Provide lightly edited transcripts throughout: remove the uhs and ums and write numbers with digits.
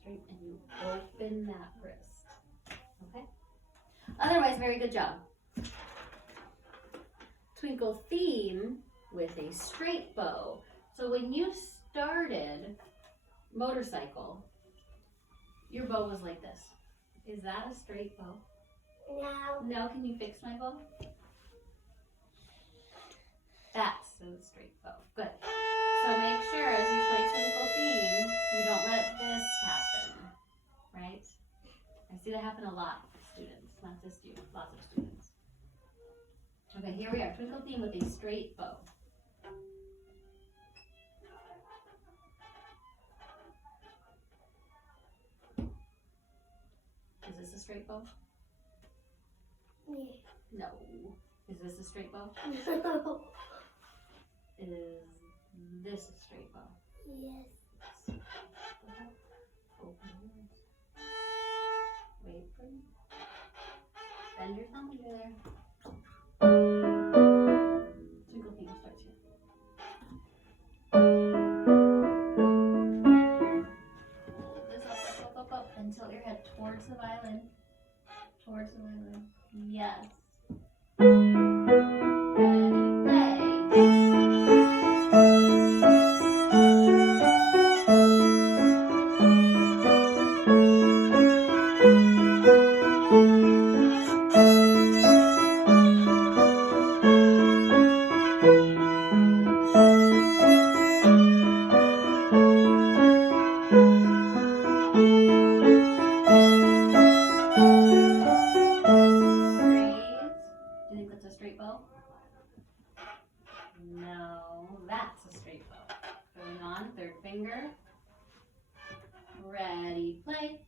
straight, and you open that wrist. Okay? Otherwise, very good job. Twinkle theme with a straight bow. So when you started motorcycle, your bow was like this. Is that a straight bow? No. No, can you fix my bow? That's a straight bow. Good. So make sure as you play Twinkle Theme, you don't let this happen, right? I see that happen a lot with students, not just you, lots of students. Okay, here we are, Twinkle Theme with a straight bow. Is this a straight bow? No. Is this a straight bow? No. Is this a straight bow? Yes. Open yours. Wait for me. Bend your thumb under there. Twinkle Theme starts here. Hold this up, and tilt your head towards the violin. Towards the violin. Yes. Ready, play. No, that's a straight bow. Going on, third finger. Ready, play.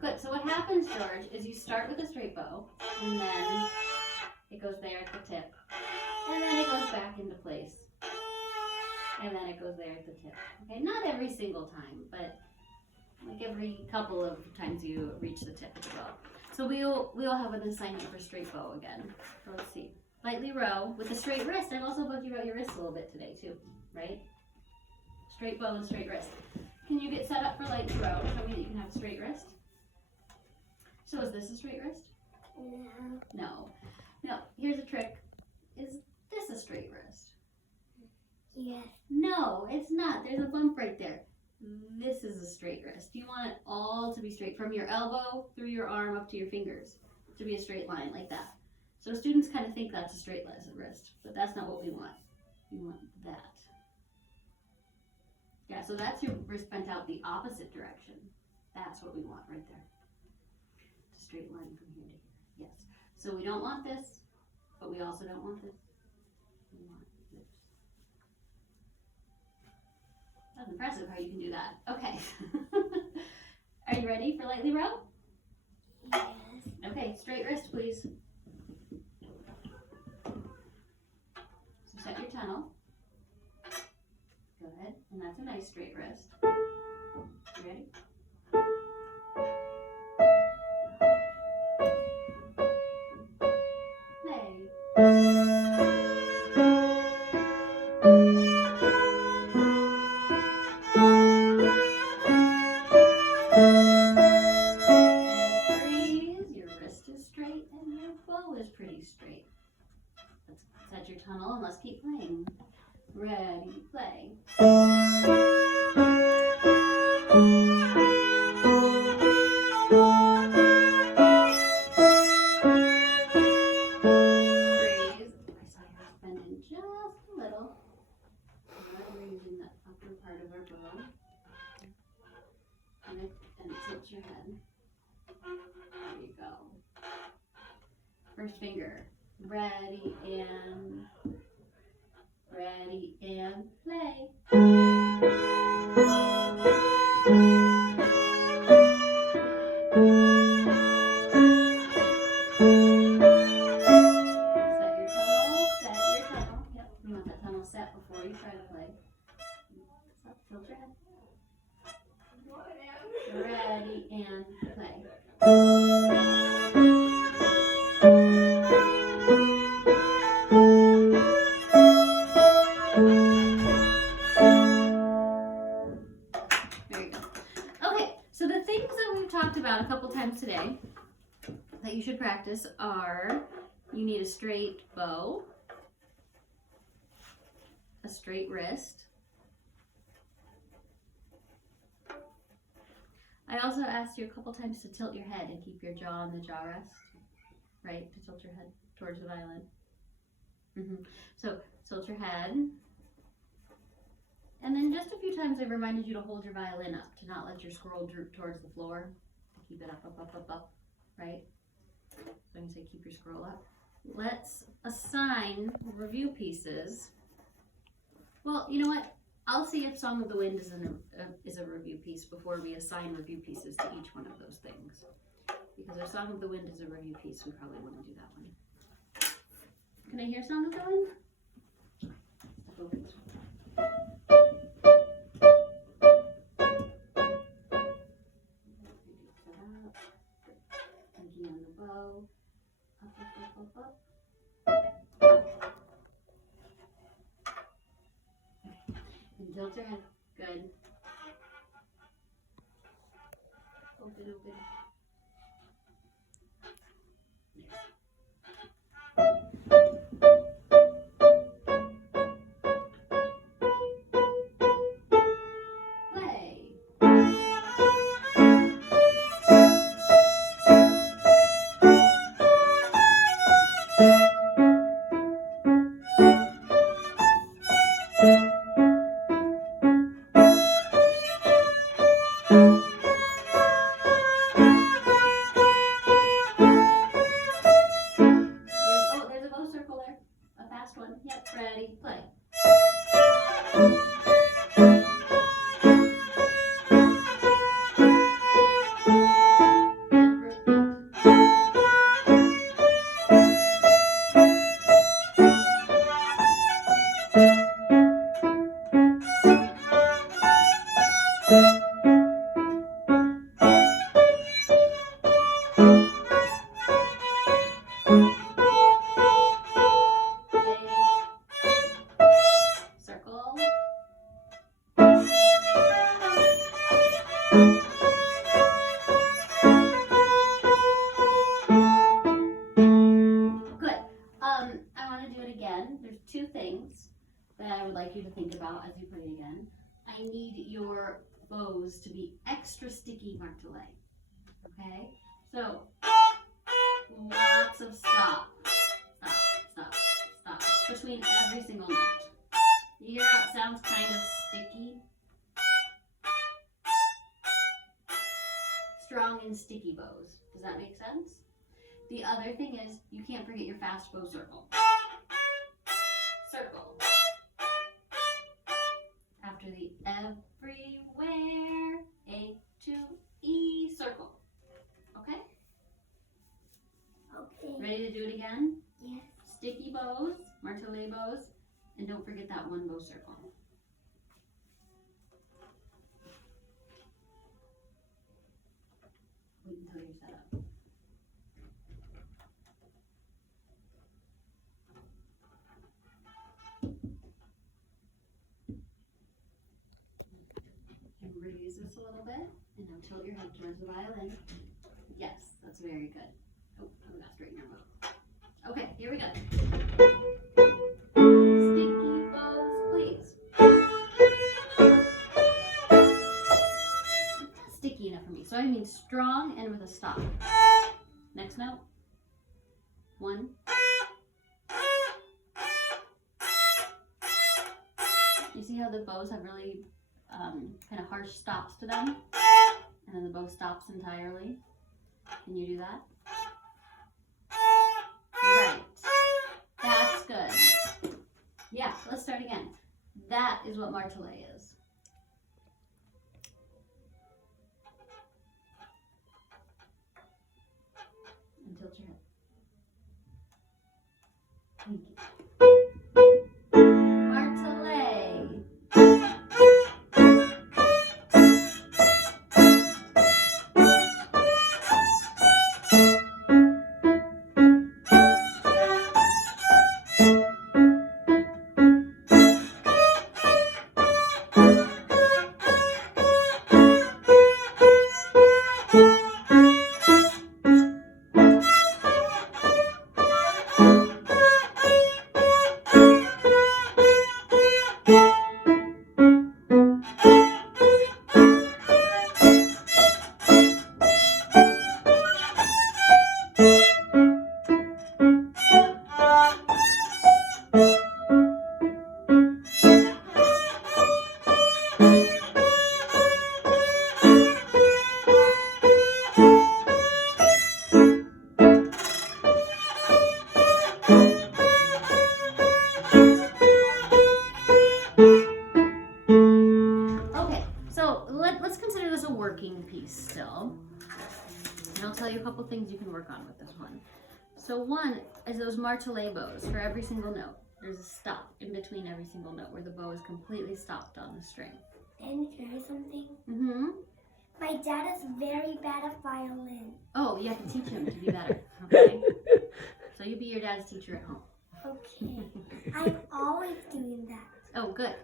Good, so what happens, George, is you start with a straight bow, and then it goes there at the tip, and then it goes back into place, and then it goes there at the tip. Okay, not every single time, but like every couple of times you reach the tip of the bow. So we'll have an assignment for straight bow again. So let's see. Lightly row with a straight wrist. I've also bugged you about your wrist a little bit today too, right? Straight bow and straight wrist. Can you get set up for lightly row? Show me that you can have a straight wrist. So is this a straight wrist? No. No. Now, here's a trick. Is this a straight wrist? Yes. No, it's not. There's a bump right there. This is a straight wrist. You want it all to be straight from your elbow through your arm up to your fingers to be a straight line like that. So students kind of think that's a straight wrist, but that's not what we want. We want that. Yeah, so that's your wrist bent out the opposite direction. That's what we want right there. It's a straight line from here to here. Yes. So we don't want this, but we also don't want this. We want this. That's impressive how you can do that. Okay. Are you ready for lightly row? Yes. Okay, straight wrist, please. So set your tunnel. Good. And that's a nice straight wrist. You ready? Play. Set your tunnel and let's keep playing. Ready, play. Freeze. I saw yours bending just a little. Now we're using the upper part of our bow. And tilt your head. There you go. First finger. Ready and play. Set your tunnel. Yep, you want that tunnel set before you try to play. So, tilt your head. Ready and play. about a couple times today that you should practice are you need a straight bow, a straight wrist. I also asked you a couple times to tilt your head and keep your jaw on the jaw rest, right? To tilt your head towards the violin. So tilt your head. And then just a few times I reminded you to hold your violin up, to not let your scroll droop towards the floor, to keep it up, right? So I'm going to say keep your scroll up. Let's assign review pieces. Well, you know what? I'll see if Song of the Wind is a review piece before we assign review pieces to each one of those things. Because if Song of the Wind is a review piece, we probably want to do that one. Can I hear Song of the Wind? Thinking on the bow. Up. And tilt your head. Good. Open. Play. Yep, ready, play. There's two things that I would like you to think about as you play it again. I need your bows to be extra sticky martelé. Okay? So, lots of stop between every single note. You hear how it sounds kind of sticky? Strong and sticky bows. Does that make sense? The other thing is, you can't forget your fast bow circle. Circle. After the everywhere, A to E, circle. Okay? Okay. Ready to do it again? Yes. Sticky bows, martelé bows, and don't forget that one bow circle. Wait until you're set up. Raise this a little bit, and now tilt your head towards the violin. Yes, that's very good. Oh, I'm gonna straighten your bow. Okay, here we go. Sticky bows, please. Not sticky enough for me, so I mean strong and with a stop. Next note. 1. You see how the bows have really kind of harsh stops to them, and then the bow stops entirely. Can you do that? Right. That's good. Yeah, let's start again. That is what martelé is. And tilt your head. Thank you. Martelé. Let's consider this a working piece still. And I'll tell you a couple things you can work on with this one. So one is those martelé bows for every single note. There's a stop in between every single note where the bow is completely stopped on the string. Can I try something? Mm-hmm. My dad is very bad at violin. Oh, you have to teach him to be better. Okay. So you be your dad's teacher at home. Okay. I'm always doing that. Oh, good.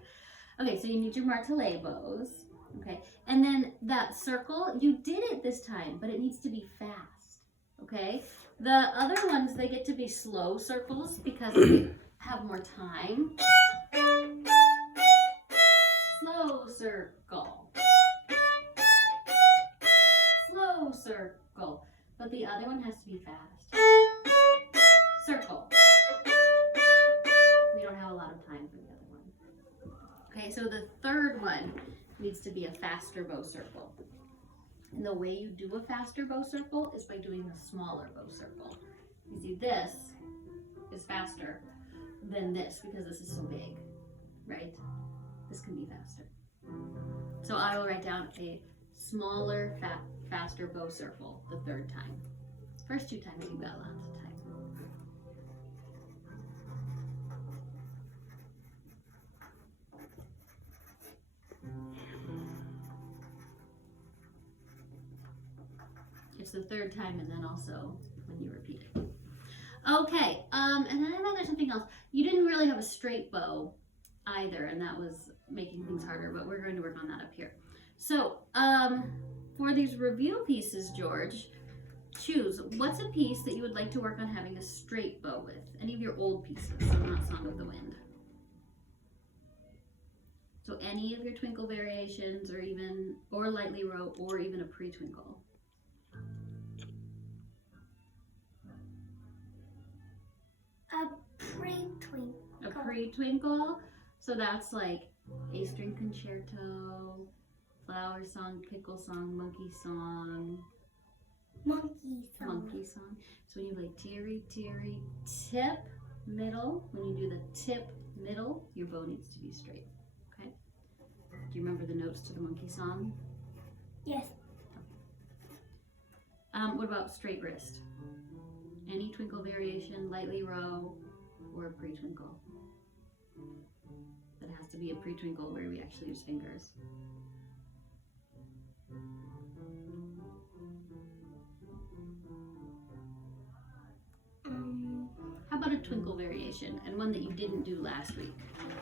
Okay, so you need your martelé bows. Okay, and then that circle, you did it this time, but it needs to be fast. Okay, the other ones, they get to be slow circles because we have more time. Slow circle. Slow circle. But the other one has to be fast. Circle. We don't have a lot of time for the other one. Okay, so the third one needs to be a faster bow circle. And the way you do a faster bow circle is by doing a smaller bow circle. You see, this is faster than this because this is so big, right? This can be faster. So I will write down a smaller, faster bow circle the third time. First two times you got lots of time. It's the third time and then also when you repeat it. Okay, and then I know there's something else. You didn't really have a straight bow either, and that was making things harder, but we're going to work on that up here. So, for these review pieces, George, choose what's a piece that you would like to work on having a straight bow with. Any of your old pieces, so not Song of the Wind. So any of your twinkle variations or lightly row or even a pre-twinkle. A pre-twinkle. A pre-twinkle. So that's like A string concerto, flower song, pickle song, monkey song. Monkey song. So when you play teary, teary, tip, middle, when you do the tip, middle, your bow needs to be straight. Okay? Do you remember the notes to the monkey song? Yes. What about straight wrist? Any twinkle variation, lightly row, or a pre-twinkle? That has to be a pre-twinkle where we actually use fingers. How about a twinkle variation, and one that you didn't do last week?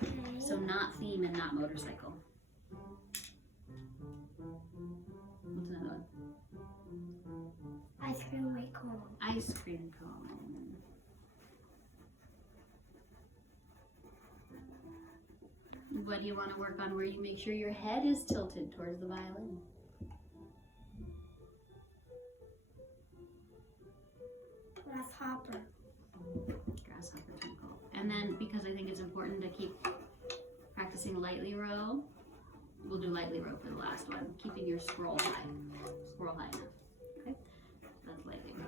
Okay. So not theme and not motorcycle. What's another one? Ice cream white cone. Ice cream cone. What do you want to work on where you make sure your head is tilted towards the violin? Grasshopper. Grasshopper twinkle. And then, because I think it's important to keep practicing lightly row, we'll do lightly row for the last one, keeping your scroll high. Scroll high enough. Okay? That's lightly row.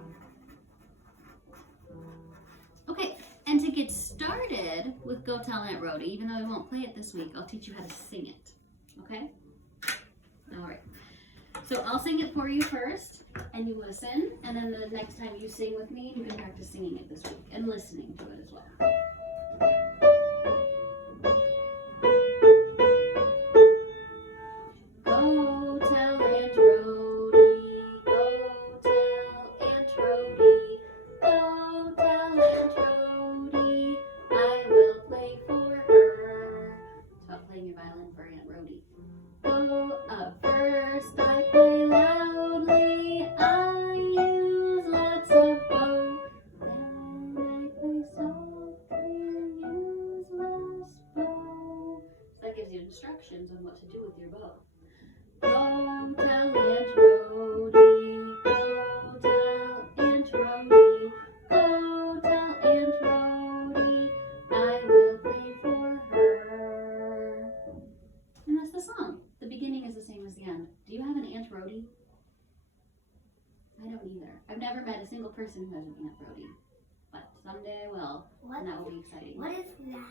Okay, and to get started with Go Tell Aunt Rhoda, even though I won't play it this week, I'll teach you how to sing it. Okay? Alright. So I'll sing it for you first, and you listen, and then the next time you sing with me, you can practice singing it this week, and listening to it as well. Go tell Aunt Rhody, go tell Aunt Rhody, go tell Aunt Rhody, I will play for her. It's about playing your violin for Aunt Rhody. Go up first, I play loudly, I use lots of bow. Then I play softly and use less bow. instructions on what to do with your bow. Go tell Aunt Rhody, go tell Aunt Rhody, go tell Aunt Rhody, I will play for her. And that's the song. The beginning is the same as the end. Do you have an Aunt Rhody? I don't either. I've never met a single person who has an Aunt Rhody, but someday I will, and that will be exciting. What is that?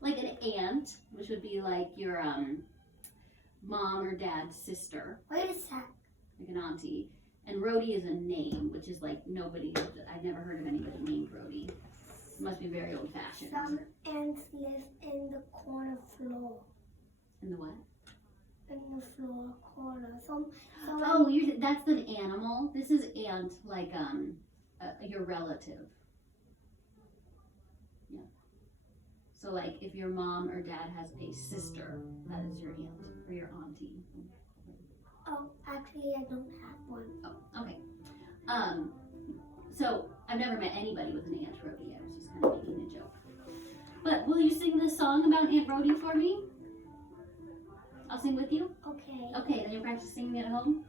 Like an aunt, which would be like your mom or dad's sister, Wait a sec. like an auntie. And Rhody is a name, which is like nobody. I've never heard of anybody named Rhody. It must be very old-fashioned. Some ants live in the corner floor. In the what? In the floor corner. Oh, that's an animal. This is aunt, like your relative. Yeah. So like if your mom or dad has a sister, that is your aunt or your auntie. Oh, actually, I don't have one. Oh, okay. So I've never met anybody with an Aunt Rhody. I was just kind of making a joke. But will you sing this song about Aunt Rhody for me? I'll sing with you? Okay. Okay, then you'll practice singing at home?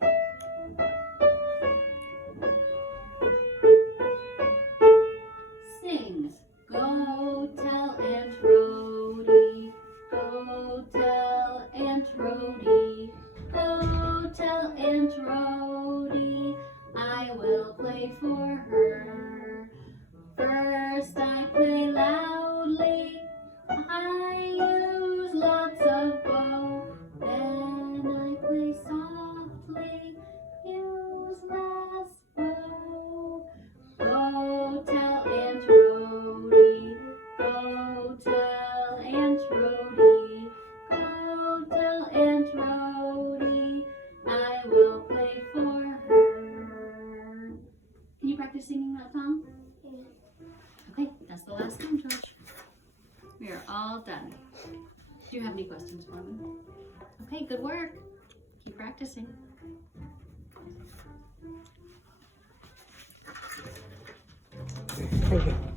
Sings. Go tell Aunt Rhody, go tell Aunt Rhody, go tell Aunt Rhody, I will play for her. First I play loudly, I use lots of bow, then I play softly, use less bow. Go tell Aunt Rhody, go tell Aunt Rhody, go tell Aunt Rhody, I will play for her. Can you practice singing that song? Yeah. Okay, that's the last song, George. We are all done. Do you have any questions for me? Okay, good work. Keep practicing. Thank you.